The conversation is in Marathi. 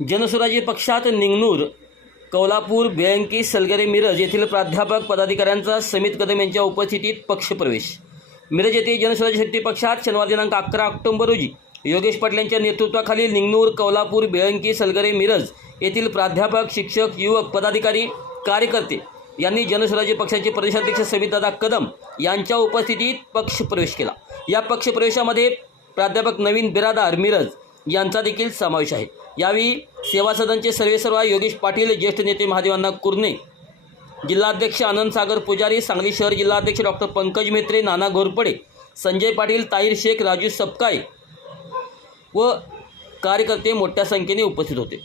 जनसुराज्य पक्षात निंगनूर कोल्हापूर बेंकी सलगरे मिरज येथील प्राध्यापक पदाधिकाऱ्यांचा समित कदम यांच्या उपस्थितीत पक्षप्रवेश. मिरज येथे जनसुराज्य शक्ती पक्षात शनिवार दिनांक अकरा ऑक्टोबर रोजी योगेश पाटील यांच्या नेतृत्वाखाली निंगनूर कोल्हापूर बेळंकी सलगरे मिरज येथील प्राध्यापक शिक्षक युवक पदाधिकारी कार्यकर्ते यांनी जनस्वराज्य पक्षाचे प्रदेशाध्यक्ष समितदादा कदम यांच्या उपस्थितीत पक्षप्रवेश केला. या पक्षप्रवेशामध्ये प्राध्यापक नवीन बिरादार मिरज यांचा देखील समावेश आहे. यावेळी सेवा सदनचे सर्वेसर्वा योगेश पाटील ज्येष्ठ नेते महादेवांना कुर्णे जिल्हाध्यक्ष आनंद सागर पुजारी सांगली शहर जिल्हाध्यक्ष डॉक्टर पंकज मेत्रे नाना घोरपडे संजय पाटील ताहीर शेख राजू सपकाळे व कार्यकर्ते मोठ्या संख्येने उपस्थित होते.